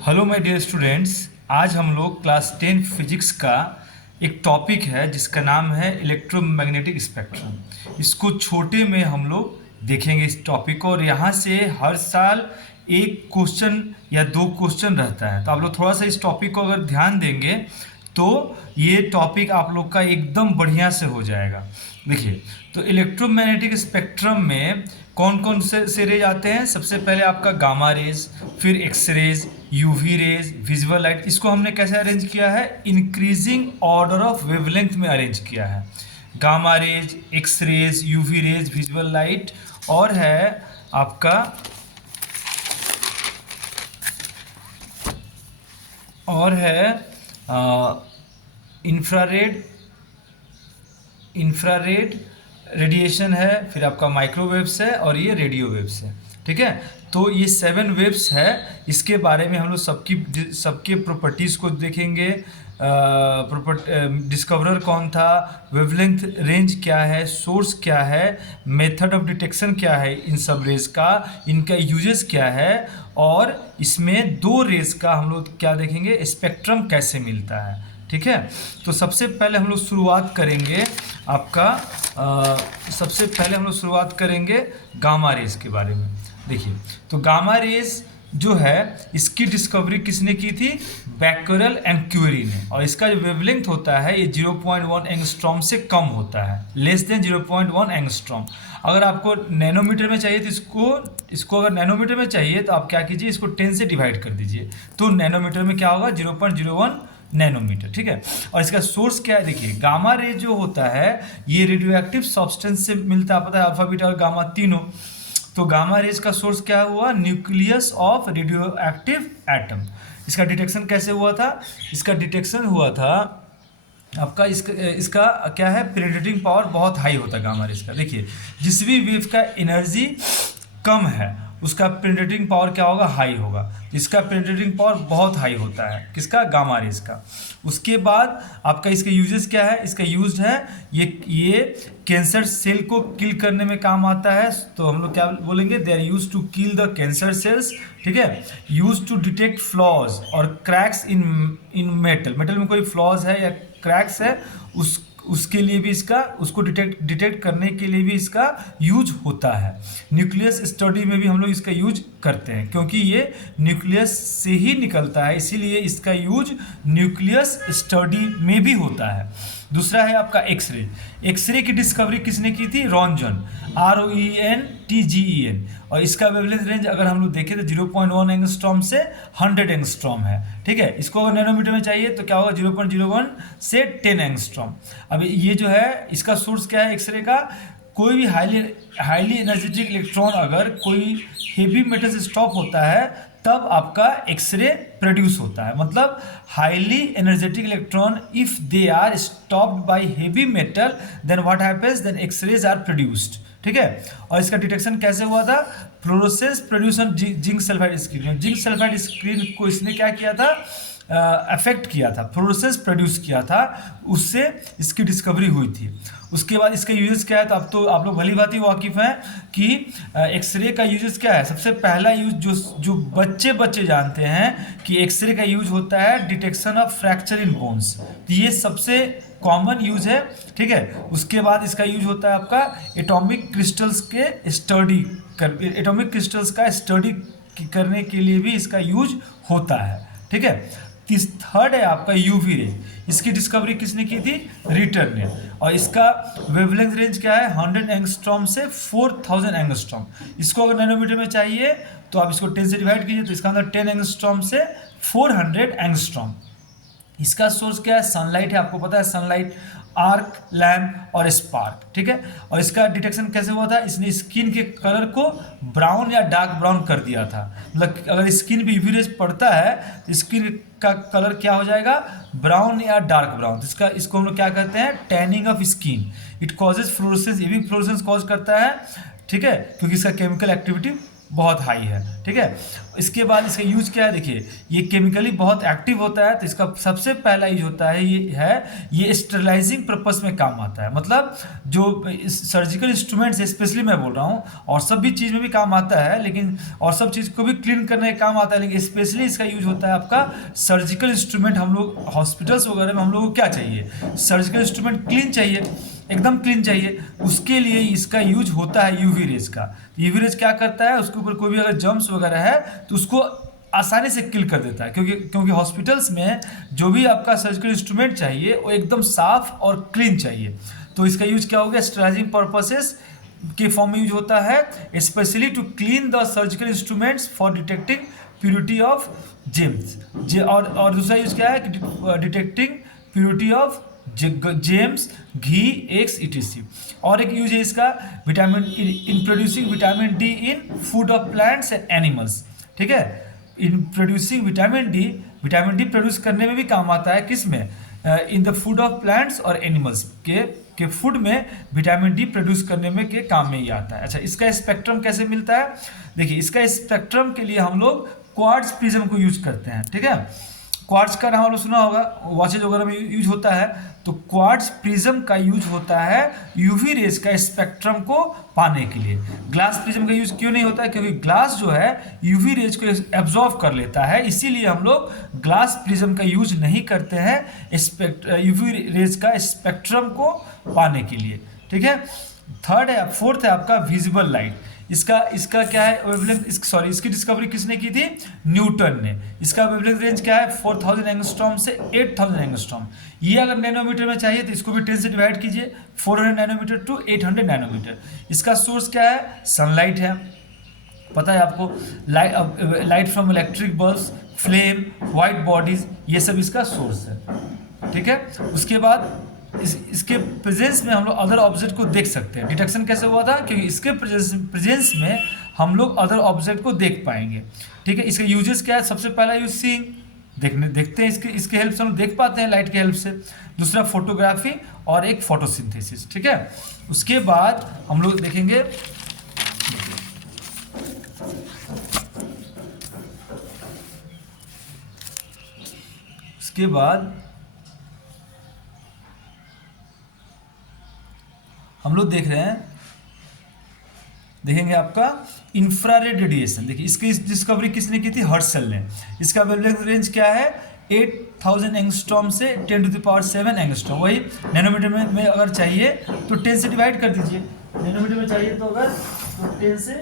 Hello my dear students. आज हम लोग क्लास 10 फिजिक्स का एक टॉपिक है जिसका नाम है इलेक्ट्रोमैग्नेटिक स्पेक्ट्रम। इसको छोटे में हम लोग देखेंगे इस टॉपिक को, और यहाँ से हर साल एक क्वेश्चन या दो क्वेश्चन रहता है। तो आप लोग थोड़ा सा इस टॉपिक को अगर ध्यान देंगे तो ये टॉपिक आप लोग का एकदम बढ़िया से हो जाएगा। देखिए, तो इलेक्ट्रोमैग्नेटिक स्पेक्ट्रम में कौन कौन से रेज आते हैं। सबसे पहले आपका गामा रेज, फिर X rays, UV rays, visual light. इसको हमने कैसे अरेंज किया है, इंक्रीजिंग ऑर्डर ऑफ वेवलेंथ में अरेंज किया है। Gamma rays, X rays, UV rays, visual light, और है आपका इंफ्रारेड रेडिएशन है, फिर आपका माइक्रोवेव्स है, और ये रेडियो वेव्स है। ठीक है, तो ये 7 वेव्स है। इसके बारे में हम लोग सबके प्रॉपर्टीज़ को देखेंगे। डिस्कवरर कौन था, वेवलेंथ रेंज क्या है, सोर्स क्या है, मेथड ऑफ डिटेक्शन क्या है इन सब रेज का, इनका यूजेस क्या है, और इसमें दो रेज का हम लोग क्या देखेंगे, स्पेक्ट्रम कैसे मिलता है। ठीक है, तो सबसे पहले हम लोग शुरुआत करेंगे गामा रेज के बारे में। देखिए, तो गामा रेज जो है इसकी डिस्कवरी किसने की थी, बैकरल एंड क्यूरी ने। और इसका जो वेवलेंथ होता है ये 0.1 एंगस्ट्रॉम से कम होता है, लेस देन 0.1 एंगस्ट्रॉम। अगर आपको नैनोमीटर में चाहिए तो इसको अगर नैनोमीटर में चाहिए तो आप क्या कीजिए, इसको 10 से डिवाइड कर दीजिए, तो नैनोमीटर में क्या होगा, 0.01 नैनोमीटर। ठीक है, और इसका सोर्स क्या है, देखिए गामा रे जो होता है ये रेडियो एक्टिव सब्सटेंस से मिलता है, पता है, अल्फा बीटा और गामा तीनों। तो गामा रेज का सोर्स क्या हुआ, nucleus of radio active atom. इसका डिटेक्शन कैसे हुआ था, इसका डिटेक्शन हुआ था आपका इसका क्या है, पेनिट्रेटिंग पावर बहुत हाई होता है गामा रेज का। देखिए, जिस भी वेव का एनर्जी कम है उसका पेनिट्रेटिंग पावर क्या होगा, हाई होगा। इसका पेनिट्रेटिंग पावर बहुत हाई होता है, किसका, गामा रेज का। उसके बाद आपका इसका यूजेस क्या है, इसका यूज है ये कैंसर सेल को किल करने में काम आता है। तो हम लोग क्या बोलेंगे, they are used to kill the cancer cells. ठीक है, यूज टू डिटेक्ट फ्लॉज और क्रैक्स इन मेटल में कोई फ्लॉज है या क्रैक्स है उसके लिए भी उसको डिटेक्ट करने के लिए भी इसका यूज होता है। न्यूक्लियस स्टडी में भी हम लोग इसका यूज करते हैं, क्योंकि ये न्यूक्लियस से ही निकलता है, इसीलिए इसका यूज न्यूक्लियस स्टडी में भी होता है। दूसरा है आपका एक्सरे। एक्सरे की डिस्कवरी किसने की थी, रॉन्जन, ROENTGEN। और इसका वेवलेंथ रेंज अगर हम लोग देखें तो 0.1 एंगस्ट्रॉम से 100 एंगस्ट्रॉम है। ठीक है, इसको अगर नैनोमीटर में चाहिए तो क्या होगा, 0.01 से 10 एंगस्ट्रॉम। अब ये जो है इसका सोर्स क्या है एक्सरे का, कोई भी हाईली एनर्जेटिक इलेक्ट्रॉन अगर कोई हेवी मेटल से स्टॉप होता है तब आपका एक्सरे प्रोड्यूस होता है। मतलब highly energetic electron if they are stopped by heavy metal then what happens, then x rays are produced. ठीक है, और इसका डिटेक्शन कैसे हुआ था, fluorescence production zinc sulphide screen. Zinc sulphide screen को इसने क्या किया था, अफेक्ट किया था, फ्लोरोसेंस प्रोड्यूस किया था, उससे इसकी डिस्कवरी हुई थी। उसके बाद इसका यूजेस क्या है, तो आप लोग भली भांति वाकिफ हैं कि एक्सरे का यूजेस क्या है। सबसे पहला यूज जो बच्चे जानते हैं कि एक्सरे का यूज होता है detection of fracture in bones, तो ये सबसे कॉमन यूज है। ठीक है, उसके बाद इसका यूज होता है आपका एटॉमिक क्रिस्टल्स का स्टडी करने के लिए भी इसका यूज होता है। ठीक है, थर्ड है आपका यूवी रे। इसकी डिस्कवरी किसने की थी, रिटर ने। और इसका वेवलेंथ रेंज क्या है, 100 एंगस्ट्रॉम से 4000 एंगस्ट्रॉम। इसको अगर नैनोमीटर में चाहिए तो आप इसको 10 से डिवाइड कीजिए, तो इसका अंदर 10 एंगस्ट्रॉम से 400 एंगस्ट्रॉम। इसका सोर्स क्या है, सनलाइट है, आपको पता है सनलाइट, आर्क, लैम्प और स्पार्क। ठीक है, और इसका डिटेक्शन कैसे हुआ था, इसने स्किन के कलर को ब्राउन या डार्क ब्राउन कर दिया था। मतलब अगर स्किन पे यूवी रेज पड़ता है तो स्किन का कलर क्या हो जाएगा, ब्राउन या डार्क ब्राउन। तो इसको हम लोग क्या कहते हैं, tanning of skin. It causes fluorescence, ये भी फ्लोरोसेंस कॉज करता है। ठीक है, क्योंकि इसका केमिकल एक्टिविटी बहुत हाई है, ठीक है। इसके बाद इसका यूज क्या है, देखिए ये केमिकली बहुत एक्टिव होता है, तो इसका सबसे पहला यूज होता है ये स्टेरलाइजिंग पर्पस में काम आता है। मतलब जो सर्जिकल इंस्ट्रूमेंट्स, स्पेशली मैं बोल रहा हूँ, और सब भी चीज़ में भी काम आता है, लेकिन और सब चीज़ को भी क्लीन करने का काम आता है, लेकिन स्पेशली इसका यूज होता है आपका सर्जिकल इंस्ट्रूमेंट। हम लोग हॉस्पिटल्स वगैरह में हम लोग को क्या चाहिए, सर्जिकल इंस्ट्रूमेंट क्लीन चाहिए, एकदम क्लीन चाहिए। उसके लिए इसका यूज होता है यूवी रेज का। यूवी रेज क्या करता है, उसके ऊपर कोई भी अगर जर्म्स वगैरह है तो उसको आसानी से किल कर देता है, क्योंकि हॉस्पिटल्स में जो भी आपका सर्जिकल इंस्ट्रूमेंट चाहिए वो एकदम साफ और क्लीन चाहिए। तो इसका यूज क्या हो गया, स्टेरलाइजिंग पर्पसेस के फॉर्म में यूज होता है, specially to clean the surgical instruments for detecting purity of gems. और दूसरा यूज क्या है, detecting purity of gems, ghee, eggs, ETC. और एक यूज है इसका vitamin in producing vitamin D in food of plants and animals, ठीक है। In producing vitamin D produce करने में भी काम आता है, किस में, in the food of plants और एनिमल्स के फूड में विटामिन डी प्रोड्यूस करने में के काम में ही आता है। अच्छा, इसका स्पेक्ट्रम कैसे मिलता है, देखिए इसका स्पेक्ट्रम के लिए हम लोग क्वार्ट्ज प्रिज्म को यूज करते हैं, ठीक है। क्वार्ट्ज का नाम आप लोग सुना होगा, वॉचेज वगैरह में यूज होता है। तो क्वार्ट्ज प्रिज्म का यूज होता है यूवी रेज का स्पेक्ट्रम को पाने के लिए। ग्लास प्रिज्म का यूज क्यों नहीं होता है, क्योंकि ग्लास जो है यूवी रेज को एब्जॉर्ब कर लेता है, इसीलिए हम लोग ग्लास प्रिज्म का यूज नहीं करते हैं यूवी रेज का स्पेक्ट्रम को पाने के लिए, ठीक है। फोर्थ है आपका विजिबल लाइट। इसका क्या है वेवलेंथ, इसकी डिस्कवरी किसने की थी, न्यूटन ने। इसका वेवलेंथ रेंज क्या है, 4000 एंगस्ट्रॉम से 8000 एंगस्ट्रॉम। ये अगर नैनोमीटर में चाहिए तो इसको भी 10 से डिवाइड कीजिए, 400 नैनोमीटर टू 800 नैनोमीटर। इसका सोर्स क्या है, सनलाइट है, पता है आपको, light from electric bulbs, flame, white bodies, ये सब इसका सोर्स है, ठीक है। उसके बाद इसके प्रेजेंस में हम लोग अदर ऑब्जेक्ट को देख सकते हैं। डिटेक्शन कैसे हुआ था, क्योंकि इसके प्रेजेंस में हम लोग अदर ऑब्जेक्ट को देख पाएंगे, ठीक है। इसके यूजेस क्या है, सबसे पहला यूज सीइंग, देखते हैं, इसके हेल्प से हम लोग देख पाते हैं, लाइट के हेल्प से। दूसरा फोटोग्राफी, और एक फोटोसिंथेसिस, ठीक है। उसके बाद हम लोग देखेंगे, उसके बाद हम लोग देख रहे हैं, देखेंगे आपका इंफ्रारेड रेडिएशन। देखिए इसकी डिस्कवरी किसने की थी, हर्शल ने। इसका वेवलेंथ रेंज क्या है, 8000 एंगस्ट्रॉम से 10⁷ एंगस्ट्रॉम। वही नैनोमीटर में अगर चाहिए तो 10 से डिवाइड कर दीजिए, नैनोमीटर में चाहिए तो अगर तो 10 से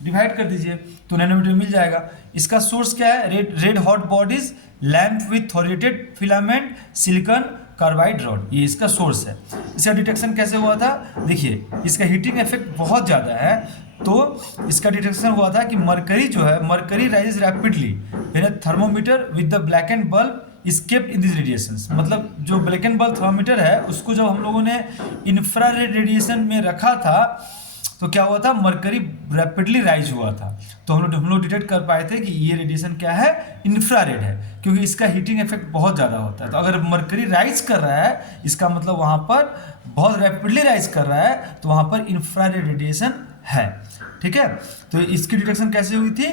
डिवाइड कर दीजिए तो नैनोमीटर मिल जाएगा। इसका सोर्स क्या है, red hot bodies, lamp with thoriated filament, silicon carbide rod, ये इसका सोर्स है। इसका डिटेक्शन कैसे हुआ था, देखिए इसका हीटिंग इफेक्ट बहुत ज़्यादा है, तो इसका डिटेक्शन हुआ था कि मरकरी जो है, mercury rises rapidly when a thermometer with the black and bulb is kept in this radiations. मतलब जो ब्लैक एंड बल्ब थर्मोमीटर है उसको जब हम लोगों ने इंफ्रारेड रेडिएशन में रखा था तो क्या हुआ था, मरकरी रैपिडली राइज हुआ था। तो हम लोग डिटेक्ट कर पाए थे कि ये रेडिएशन क्या है, इंफ्रारेड है, क्योंकि इसका हीटिंग इफेक्ट बहुत ज़्यादा होता है। तो अगर मरकरी राइज कर रहा है, इसका मतलब वहाँ पर बहुत रैपिडली राइज कर रहा है, तो वहाँ पर इंफ्रारेड रेडिएशन है, ठीक है। तो इसकी डिटेक्शन कैसे हुई थी,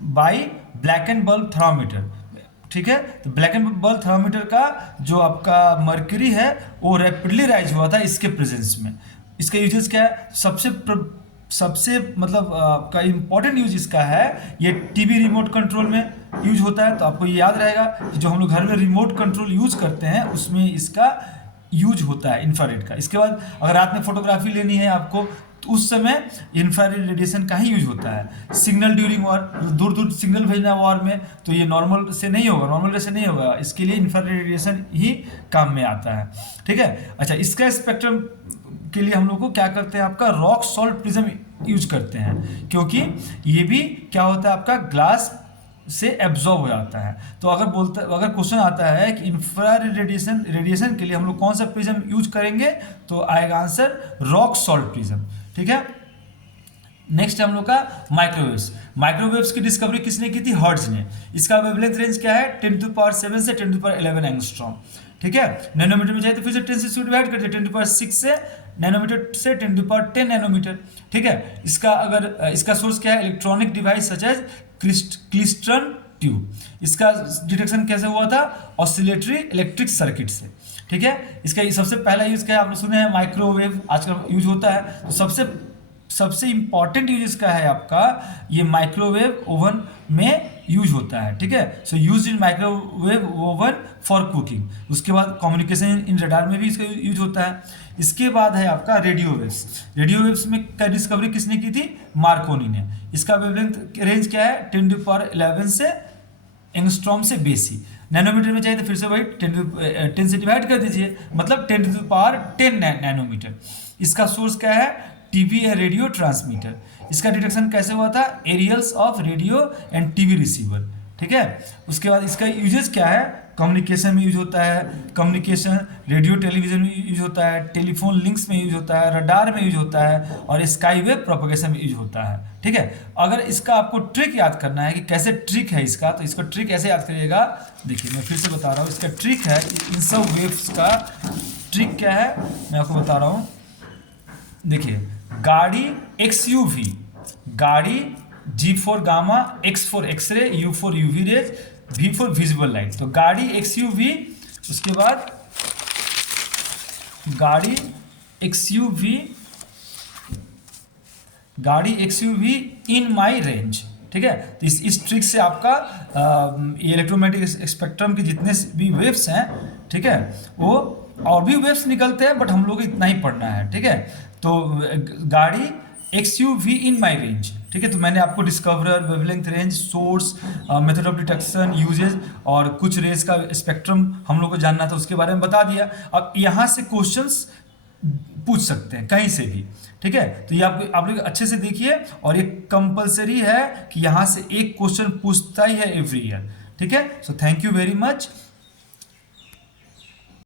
by black and bulb thermometer, ठीक है। तो ब्लैक एंड बल्ब थर्मोमीटर का जो आपका मरकरी है वो रैपिडली राइज हुआ था इसके प्रेजेंस में। इसका यूजेस क्या है, सबसे मतलब आपका इम्पॉर्टेंट यूज इसका है, ये टीवी रिमोट कंट्रोल में यूज होता है। तो आपको ये याद रहेगा कि जो हम लोग घर में रिमोट कंट्रोल यूज करते हैं उसमें इसका यूज होता है इंफ्रारेड का। इसके बाद अगर रात में फोटोग्राफी लेनी है आपको, तो उस समय इंफ्रारेड रेडिएशन का ही यूज होता है। सिग्नल ड्यूरिंग वॉर, दूर दूर सिग्नल भेजना वॉर में, तो ये नॉर्मल से नहीं होगा, नॉर्मल रे से नहीं होगा, इसके लिए इंफ्रारेड रेडिएशन ही काम में आता है, ठीक है। अच्छा, इसका स्पेक्ट्रम के लिए हम लोग को क्या करते हैं, आपका रॉक सॉल्ट प्रिज्म यूज करते हैं, क्योंकि ये भी क्या होता है, आपका ग्लास से एब्जॉर्ब हो जाता है। तो अगर क्वेश्चन आता है कि इंफ्रारेड रेडिएशन के लिए हम लोग कौन सा प्रिज्म यूज करेंगे, तो आएगा आंसर रॉक सॉल्ट प्रिज्म, ठीक है। नेक्स्ट हम लोग का माइक्रोवेव्स की डिस्कवरी किसने की थी, हर्ट्ज ने। इसका वेवलेंथ रेंज क्या है, 10⁷ से 10⁻11 एंगस्ट्रॉम, ठीक है। नैनोमीटर में चाहिए तो फिर से 10 से डिवाइड कर दिया, 10⁶ से नैनोमीटर से 10^10 नैनोमीटर, ठीक है। इसका अगर इसका सोर्स क्या है, electronic device such as klystron tube. इसका डिटेक्शन कैसे हुआ था, ऑसिलेटरी इलेक्ट्रिक सर्किट से, ठीक है। इसका सबसे पहला यूज क्या है, आपने सुने हैं माइक्रोवेव आजकल यूज होता है, तो सबसे इंपॉर्टेंट यूज इसका है आपका ये माइक्रोवेव ओवन में यूज होता है, ठीक है। So use in microwave oven for cooking. उसके बाद कम्युनिकेशन इन रडार में भी इसका यूज होता है। इसके बाद है आपका रेडियो वेव्स। रेडियो वेव्स में का डिस्कवरी किसने की थी, मार्कोनी ने। इसका वेवलेंथ रेंज क्या है, 10^11 से एंगस्ट्रॉम से बेसी। नैनोमीटर में चाहिए तो फिर से वही 10 से डिवाइड कर दीजिए, मतलब 10^10 नैनोमीटर। इसका सोर्स क्या है, टीवी है रेडियो ट्रांसमीटर। इसका डिटेक्शन कैसे हुआ था, aerials of radio and TV receiver, ठीक है। उसके बाद इसका यूजेस क्या है, कम्युनिकेशन में यूज होता है, कम्युनिकेशन रेडियो टेलीविजन में यूज होता है, टेलीफोन लिंक्स में यूज होता है, रडार में यूज होता है, और स्काई वेव प्रोपगेशन में यूज होता है, ठीक है। अगर इसका आपको ट्रिक याद करना है कि कैसे ट्रिक है इसका, तो इसका ट्रिक ऐसे याद करिएगा। देखिए मैं फिर से बता रहा हूँ, इसका ट्रिक है, इन सब वेव्स का ट्रिक क्या है मैं आपको बता रहा हूँ। देखिए गाड़ी XUV, गाड़ी G for gamma, X for X ray, U for UV rays, V for visible light. तो गाड़ी XUV, उसके बाद गाड़ी XUV इन माई रेंज, ठीक है। तो इस ट्रिक से आपका ये इलेक्ट्रोमैग्नेटिक स्पेक्ट्रम के जितने भी वेव्स हैं, ठीक है, वो और भी वेव्स निकलते हैं, बट हम लोग को इतना ही पढ़ना है, ठीक है। तो गाड़ी XUV इन माई रेंज, ठीक है। तो मैंने आपको discoverer, wavelength range, source, method of detection, usages और कुछ रेज का स्पेक्ट्रम हम लोग को जानना था, उसके बारे में बता दिया। अब यहाँ से क्वेश्चंस पूछ सकते हैं कहीं से भी, ठीक है। तो ये आप लोग अच्छे से देखिए, और ये कंपलसरी है कि यहाँ से एक क्वेश्चन पूछता ही है एवरी ईयर, ठीक है। So thank you very much.